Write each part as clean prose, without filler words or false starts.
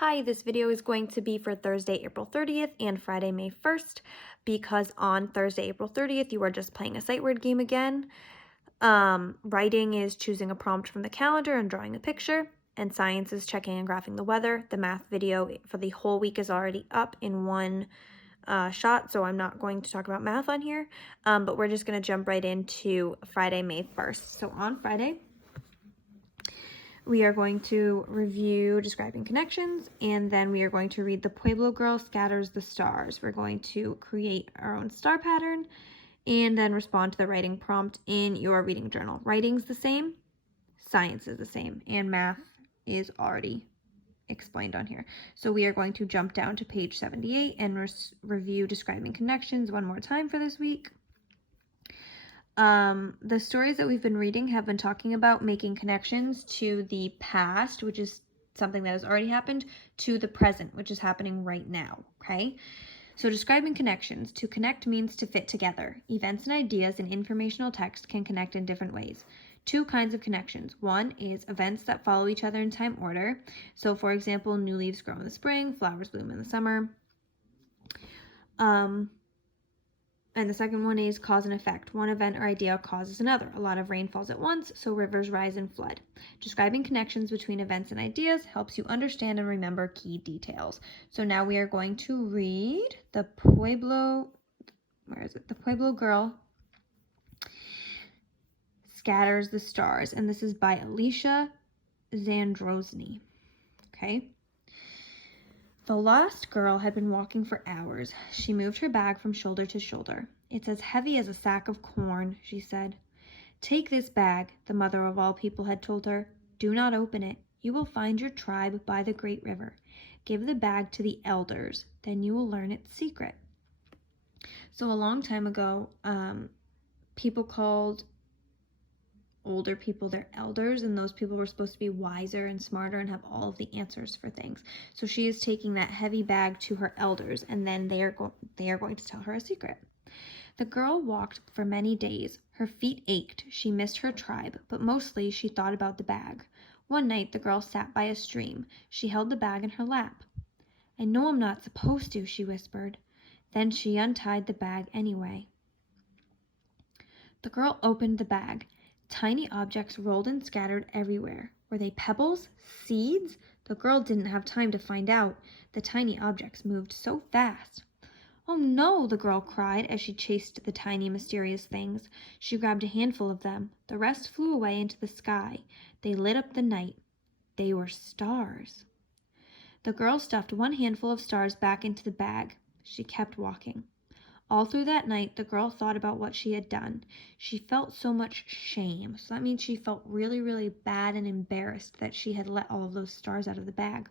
Hi, this video is going to be for Thursday, April 30th and Friday, May 1st, because on Thursday, April 30th, you are just playing a sight word game again. Writing is choosing a prompt from the calendar and drawing a picture, and science is checking and graphing the weather. The math video for the whole week is already up in one shot, so I'm not going to talk about math on here, but we're just going to jump right into Friday, May 1st. So on Friday, we are going to review Describing Connections, and then we are going to read The Pueblo Girl Scatters the Stars. We're going to create our own star pattern and then respond to the writing prompt in your reading journal. Writing's the same, science is the same, and math is already explained on here. So we are going to jump down to page 78 and review Describing Connections one more time for this week. The stories that we've been reading have been talking about making connections to the past, which is something that has already happened, to the present, which is happening right now, okay? So describing connections. To connect means to fit together. Events and ideas in informational text can connect in different ways. Two kinds of connections. One is events that follow each other in time order. So for example, new leaves grow in the spring, flowers bloom in the summer. And the second one is cause and effect. One event or idea causes another. A lot of rain falls at once, so rivers rise and flood. Describing connections between events and ideas helps you understand and remember key details. So now we are going to read The Pueblo Girl Scatters the Stars. And this is by Alicia Zandrozny. Okay. The lost girl had been walking for hours. She moved her bag from shoulder to shoulder. "It's as heavy as a sack of corn," she said. "Take this bag," the mother of all people had told her. "Do not open it. You will find your tribe by the great river. Give the bag to the elders. Then you will learn its secret." So a long time ago, people called older people their elders, and those people were supposed to be wiser and smarter and have all of the answers for things. So she is taking that heavy bag to her elders, and then they are going to tell her a secret. The girl walked for many days. Her feet ached. She missed her tribe, but mostly she thought about the bag. One night the girl sat by a stream. She held the bag in her lap. "I know I'm not supposed to," she whispered. Then she untied the bag anyway. The girl opened the bag. Tiny objects rolled and scattered everywhere. Were they pebbles? Seeds? The girl didn't have time to find out. The tiny objects moved so fast. "Oh no," the girl cried as she chased the tiny, mysterious things. She grabbed a handful of them. The rest flew away into the sky. They lit up the night. They were stars. The girl stuffed one handful of stars back into the bag. She kept walking. All through that night, the girl thought about what she had done. She felt so much shame. So that means she felt really, really bad and embarrassed that she had let all of those stars out of the bag.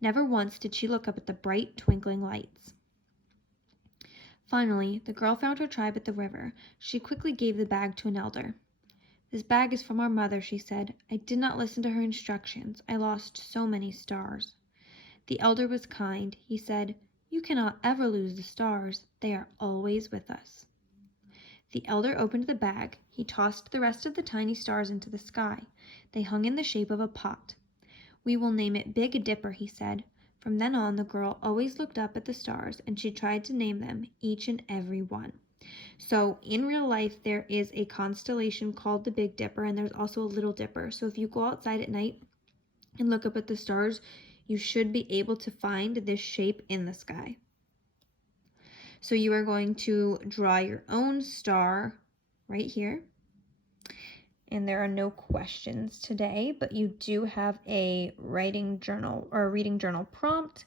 Never once did she look up at the bright, twinkling lights. Finally, the girl found her tribe at the river. She quickly gave the bag to an elder. "This bag is from our mother," she said. "I did not listen to her instructions. I lost so many stars." The elder was kind. He said, "You cannot ever lose the stars. They are always with us." The elder opened the bag. He tossed the rest of the tiny stars into the sky. They hung in the shape of a pot. "We will name it Big Dipper," he said. From then on, the girl always looked up at the stars, and she tried to name them, each and every one. So in real life, there is a constellation called the Big Dipper, and there's also a Little Dipper. So if you go outside at night and look up at the stars, you should be able to find this shape in the sky. So you are going to draw your own star right here. And there are no questions today, but you do have a writing journal or a reading journal prompt.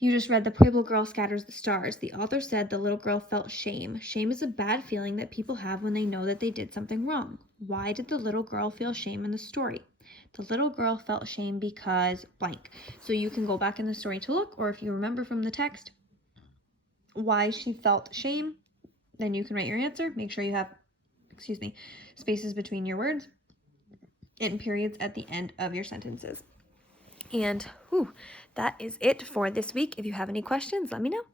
You just read The Pueblo Girl Scatters the Stars. The author said the little girl felt shame. Shame is a bad feeling that people have when they know that they did something wrong. Why did the little girl feel shame in the story? The little girl felt shame because blank. So you can go back in the story to look, or if you remember from the text why she felt shame, then you can write your answer. Make sure you have, spaces between your words and periods at the end of your sentences. And that is it for this week. If you have any questions, let me know.